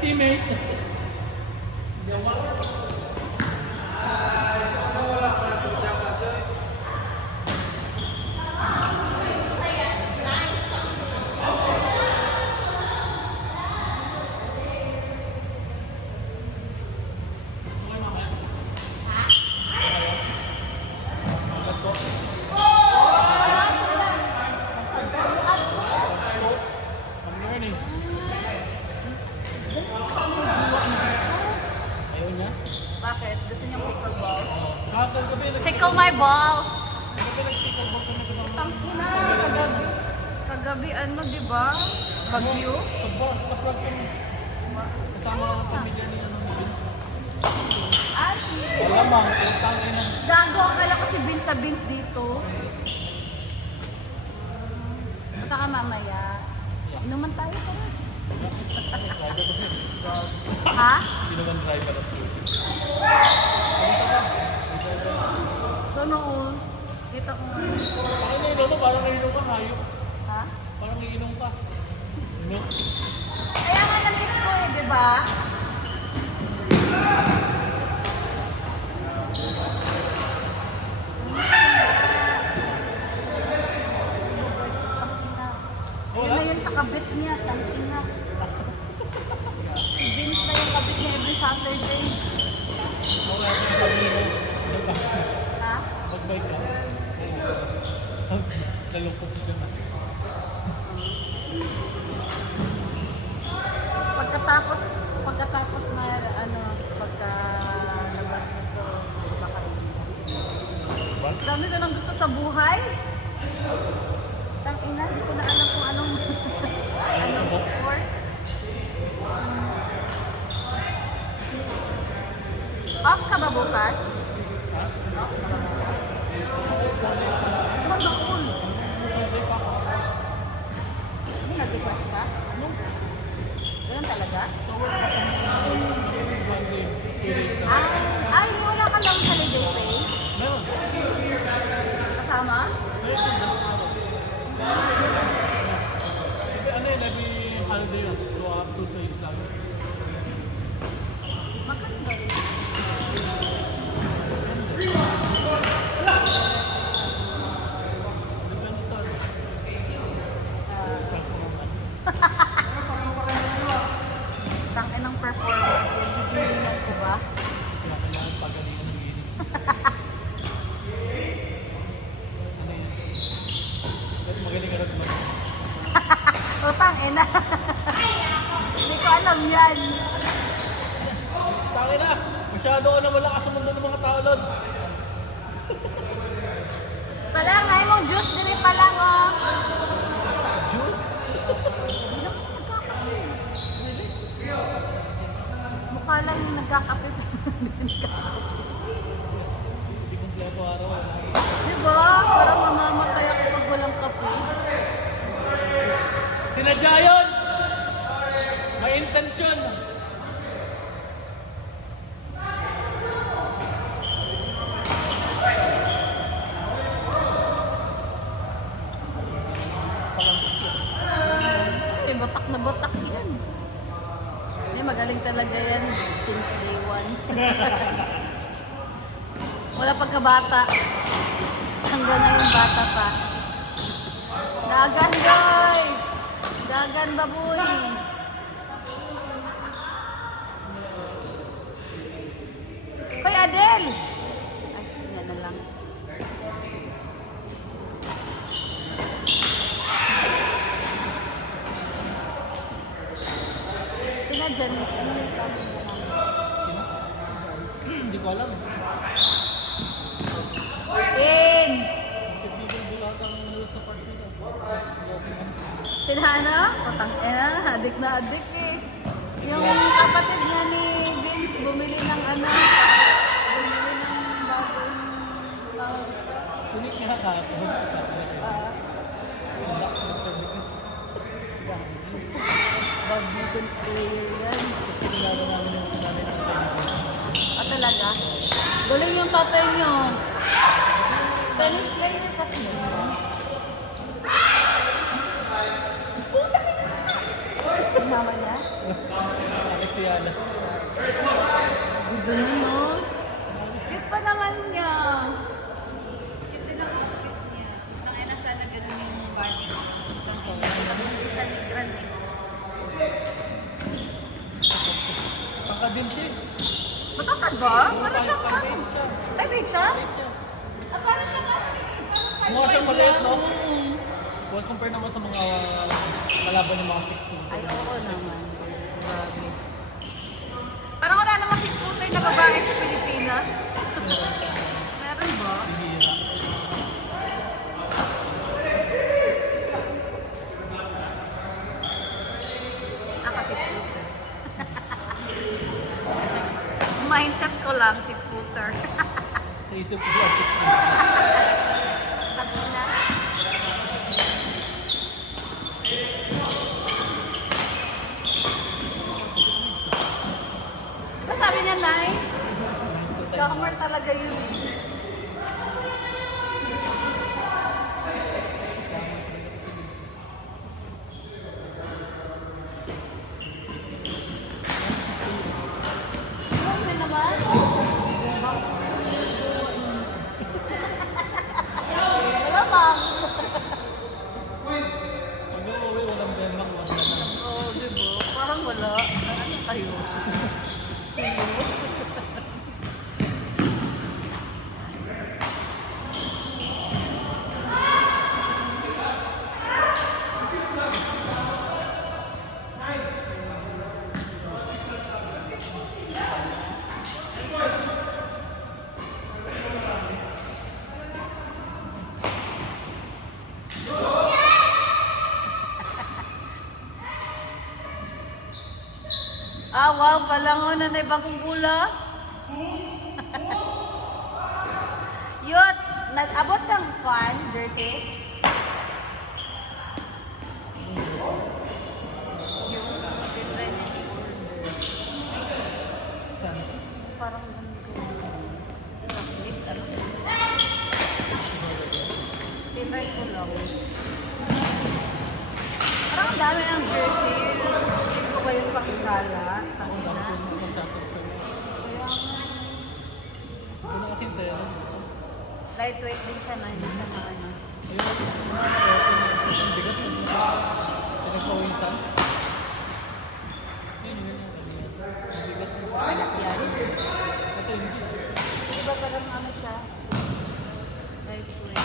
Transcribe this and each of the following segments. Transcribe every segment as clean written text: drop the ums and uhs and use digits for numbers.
teammate. Ayaw niya? Bakit? Gusto niyang pickle balls? Kagabi, Tickle my balls! nag-pickle ball kami ng Ang ina, kagabi. Kagabi ano, di ba? Bagyo? Sa bar, sa vlog kami. Kasama ang pamilya ni ano ni Vince. Ah, si... Malamang, ilang taon ay nang Gago, akala ko si Vince na Vince dito. Punta ka mamaya. Inuman tayo pa rin. Ha? Inuman driver at Ano? Kita ko. Bakit na inom mo? Parang nainom ka, hayop. Ha? Parang nainom ka. Inom? Kaya nga nag-kiss ko eh, di ba? Ayun na yun sa kabit niya, tangina. Si Vince na yung kabit niya every Saturday. Okay, sabi mo. Ha? Magbay ka. Nalungkot ka na. Pagkatapos na ano, pagkalabas nito, baka dami ko nang gusto sa buhay. Tangina, hindi ko na alam kung anong anong sports. Off ka ba bukas? Ha? Off ka ba bukas? Bonus na. Saan ba cool? Thursday pa ako. Ano, nag-request ka? Ganun talaga? So, work pa kami ng 1 day, 2 days na. Ay, hindi wala ka lang holiday pay? Meron. Kasama? Meron yung dalawang araw. Ano yun, every holiday yun. So, 2 days lang. Magkano ba rin? Depende sa performance. Tangin ng performance yan, gigilingan ko ba? Kaya kailangan pagalingan ng gilid. Ano yun? Pero magaling ka na naman. O, tangin na. Hindi ko alam yan. Tangin na! Masyado ka na malakas sa mundo ng mga tao, Lods. Palang, ay mong juice din pa lang, oh. Juice? Hindi naman ako nagkakape. Mukha lang yung nagkakape. Hindi kompleto araw. Diba? Parang mamamatay ako pag walang kape. Sinadya yun! May intensyon! Eh, batak na batak yan. Eh, magaling talaga yan since day one. Wala pagkabata. Hanggang ngayon bata pa. Dagan, boy! Dagan, baboy! Hoy, Adel! Ay, yan na lang. Sina Jen, ano yung tawag mo naman? Hindi ko alam. In! Kaibigan bulata ng nanood sa party na. Sina ano? Putang ina, adik na adik eh. Yung kapatid nga ni Vince, bumili ng ano, bumili ng bagong Sunik nga ka. ah, Relax lang sa bilis. badminton player yan. Kasi kilala namin yung namin ng kaibigan. Ah, talaga? Galing yung tatay nyo. Tennis player kasi yun. Puta ka na! Yung mama niya? Alex din siya. Matangkad ba? Parang siyang ka. Pang-8 siya. Ay, wait siya? 8 siya. Ah, parang siyang kasi. Mukha siyang maliit, no? Well, compare naman sa mga kalaban ng mga 6 feet. Ay, oo naman. Grabe. Parang wala namang 6-footer na babae sa Pilipinas. Meron ba? Bihira. Ako 6-footer. Mindset ko lang 6-footer. Sa isip ko siya, 6 feet. Tabi na. Diba sabi niya, Nay? Scammer talaga yun eh. Ano na naman? Wala bang? Pag uuwi, walang benmak. Oo, di ba? Parang wala. Ano kayo? Ah, wow, palangon na bagong gula. Yut, nag-abot ng fan, jersey. Yung tinry niya ni order. Saan? Parang ganito. Isang clip, ano? Tinry ko lang. Parang ang dami ng jersey. Hindi ko ba yung pakikala? Ako Tangina. lang kung mag-shopper ko. Kaya nga. Ito na kasi yung tela. Lightweight din siya na, hindi siya maano. Ayun, ang bigat. Pinagpawisan. Yun, yun, yun. Ang bigat. Magat yan. Ito, hindi. Diba parang ano siya? Lightweight.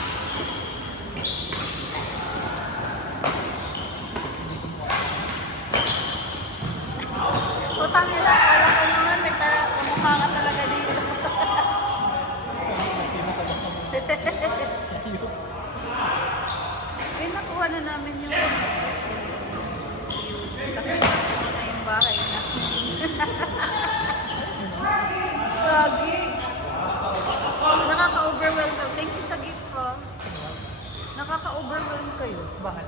Utang nila, kala ko naman, kumukha ka talaga dito. Sino ka ba? Ayun. Eh, nakuha na namin yung sakit na yung bahay na. Lagi. Nakaka-overwhelm ka. Thank you sa gift ko. Nakaka-overwhelm kayo. Bakit?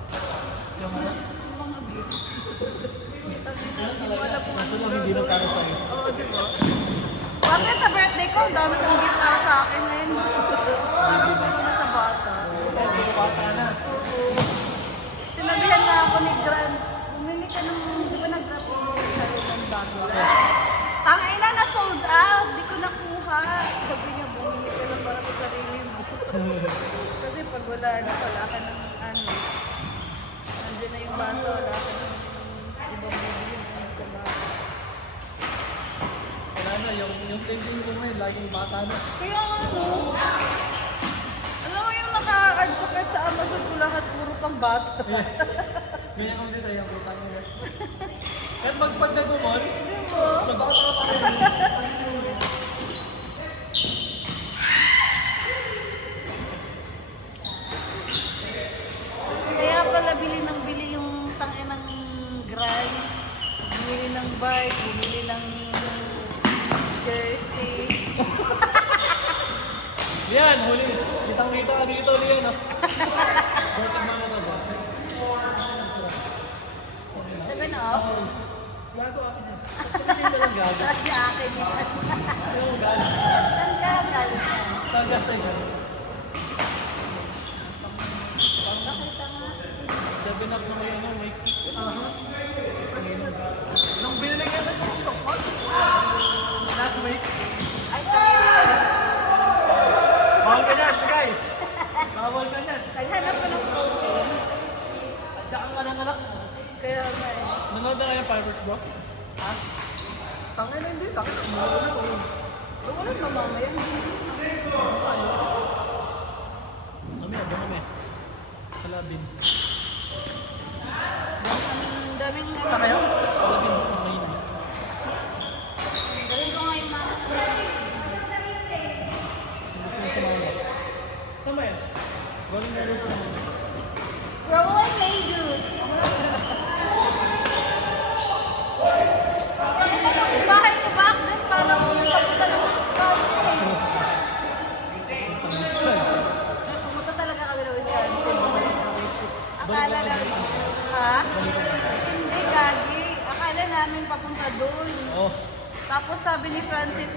Yung ano? Yung mga gift. Hindi mo alam kung Ito ano lang, hindi na para sa'yo. Oo, di ba? Bakit sa birthday ko, ang dami kong gift para sa akin ngayon. Parang puro na sa bata. Hindi ko bata na. Oo. Sinabihan na ako ni Grant, bumili ka ng, di ba nag-grab ko sa ng bago? Tangina na sold out, di ko nakuha. Sabi niya, bumili ka lang para sa sarili mo. Kasi pag wala ka ng ano, nandiyan na yung bata, wala ka ng ibang bibili mo sa bata. Wala na, yung thinking ko ngayon, laging bata na. Kaya ano, alam mo yung naka-add ko kahit sa Amazon ko lahat puro pang bata. Ganyan kami dito, yung puta nyo. Kahit magpagdago mo, Di ba? sa bata ka pa rin. Kaya pala bili yung tangin ng Grand, bumili ng bike, bumili ng jersey. Yan, huli. Kitang-kita ka dito, Lian. Sorted mo na to ba? 7 up? Gago akin yan. Hindi mo lang gago. Sa akin yan. Ayaw mo gago. Saan ka galing yan? Saan gas station? Nakita nga. 7 up na may ano, may kick. Nung binili ka na ito, last week. Ay, kami. Bawal ka dyan, bigay. Bawal ka dyan. Naghanap ko ng protein. Tsaka nga ng anak mo. Kaya nga eh. Nanood na kayo ng fireworks, bro? Ha? Tangay na hindi. Tangay na. Umuulan oh. Wala na mamaya. Mamaya, doon kami. Kalabins. Ang daming Saan kayo? Kalabins sa main. Galing ko ngayon mga Saan ba yan? Galing na rin po. Rolling May juice. Ang bahay ni Back din parang pagpunta ng Wisconsin. Pumunta talaga kami ng Wisconsin. Akala namin, ha? Hindi, Gagi. Akala namin papunta doon. Oh. Tapos sabi ni Francis,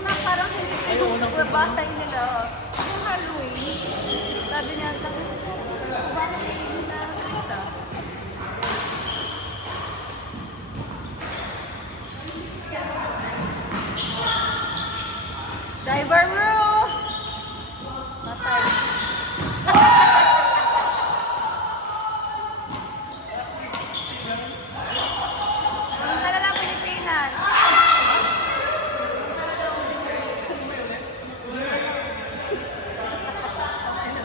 na parang hindi Ay, unang yung bahay nila. Yung Halloween, sabi niya, bahay nila, isa. Diver bro! Matay. Punta na lang Pilipinas.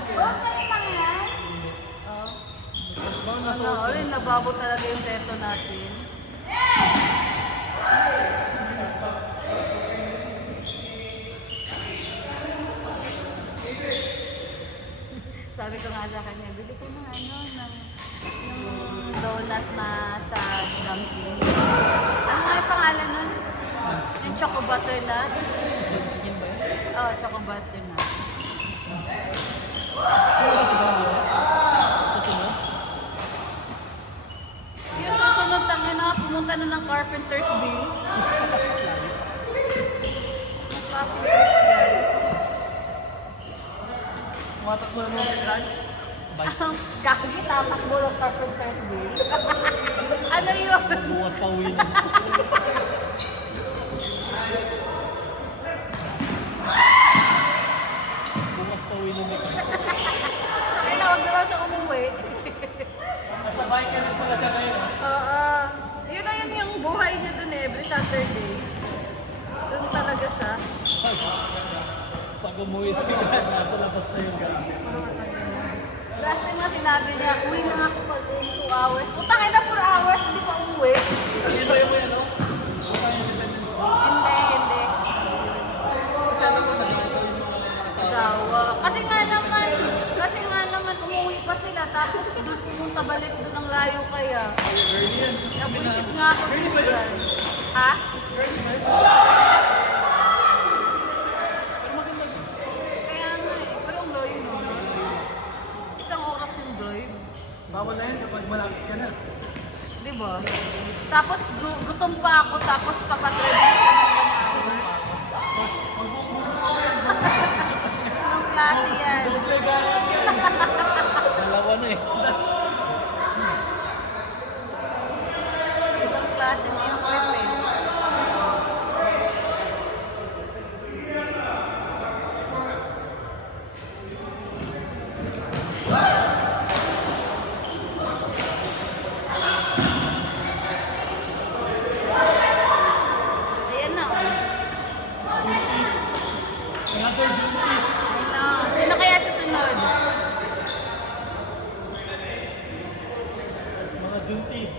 Okay lang yan. Ano, nababo talaga yung teto natin. Sabi ko nga sa kanya, bili ko ng ano, ng donut na sa Dunkin'. Ano nga yung pangalan nun? Yung choco butternut? Chicken ba yan? Oo, choco butternut. Yung susunod tangin na, pumunta na ng Carpentersville. Ang klaseng trip yan. Matakbo na mga kailan? Bye. Ang gagi, tatakbo ng Carpentersville. Ano yun? Bukas pa uwi na. Bukas pa uwi na nito. Ay, nawag na lang siya umuwi. Nasa bikerist pala siya ngayon ah. Oo. Yun na yun yung buhay niya dun every Saturday. Doon talaga siya. Pag umuwi sila, nasa labas na yung gabi. Last time na sinabi niya, uwi na ako pag in 2 hours. Putang ina 4 hours, hindi pa umuwi. Ano ba yung ano? Ano ba yung Independence Day? Hindi. Kasi alam mo, nagkakita yung mga Asawa. Kasi nga naman umuwi pa sila. Tapos doon pumunta balik doon ang layo kaya. early yan. Nabuisit nga ako dyan. Ha? Pero maganda din. Kaya nga eh. Walang layo no. Isang oras yung drive. Bawal na yan kapag malapit ka na. Di ba? Tapos gutom pa ako, tapos papatrade ako ng Anong klase yan? Doble galang yan. Dalawa na eh. Ibang klase na yung trip eh. Ayan na oh. Another Juntis. Ayun na. Sino kaya susunod? Mga Juntis.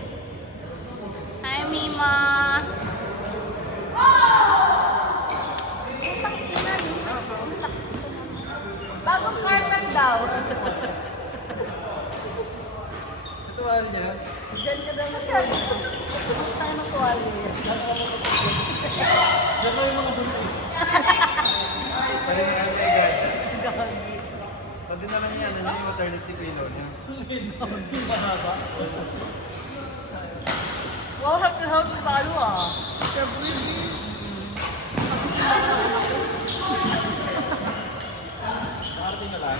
Hi, Mima. Putang ina, Lucas, ang sakit ko naman. Bagong carpet daw. Ito ano niya? Diyan ka daw matulog. Putang ng tuwalya yan. Dalawa yung mga Juntis. Pwede na lang agad. Gagi. Pwede na lang yan, ano yung maternity pillow. Hindi mahaba. Wow, happy tayo ah. Sabi. Arte na lang.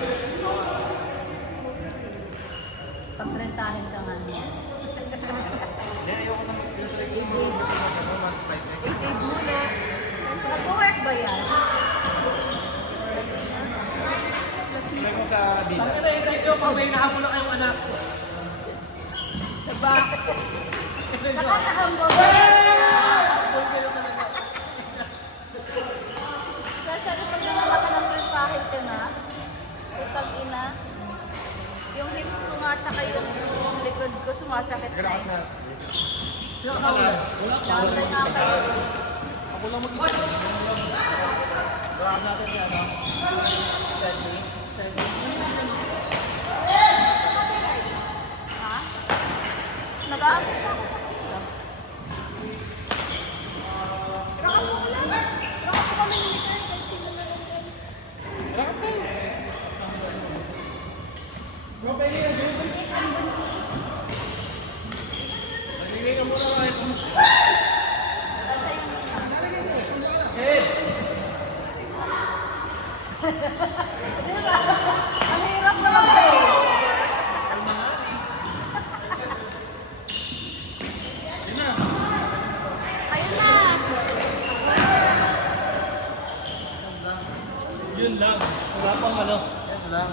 Pagrentahin ka nga niya. Hindi, ayoko na mag-filter yung mag-flight next. Aid mo, no? Nag-work ba yan? Try mo sa Dila. Ang ina, hintay ko pag may nahabol na kayong anak. Diba? Hintay ko. Nakakahambog. Habol kayo talaga. putang ina. Yung hips ko nga, tsaka yung likod ko sumasakit na eh. Wala ka. Nakantay nga kayo. Ako lang mag-isa. Grab natin yan, no? 70. Ha? Nag-aabot pa ako sa kanila. Rakap mo ka lang. Rakap mo kami ni Mikael. Kahit sino na lang yan. Maligay ka muna nga ito. Tatay mo na. Diba? Ang hirap naman eh. Yun na. Ayun na. Yun lang. Wala pang ano. Yan lang.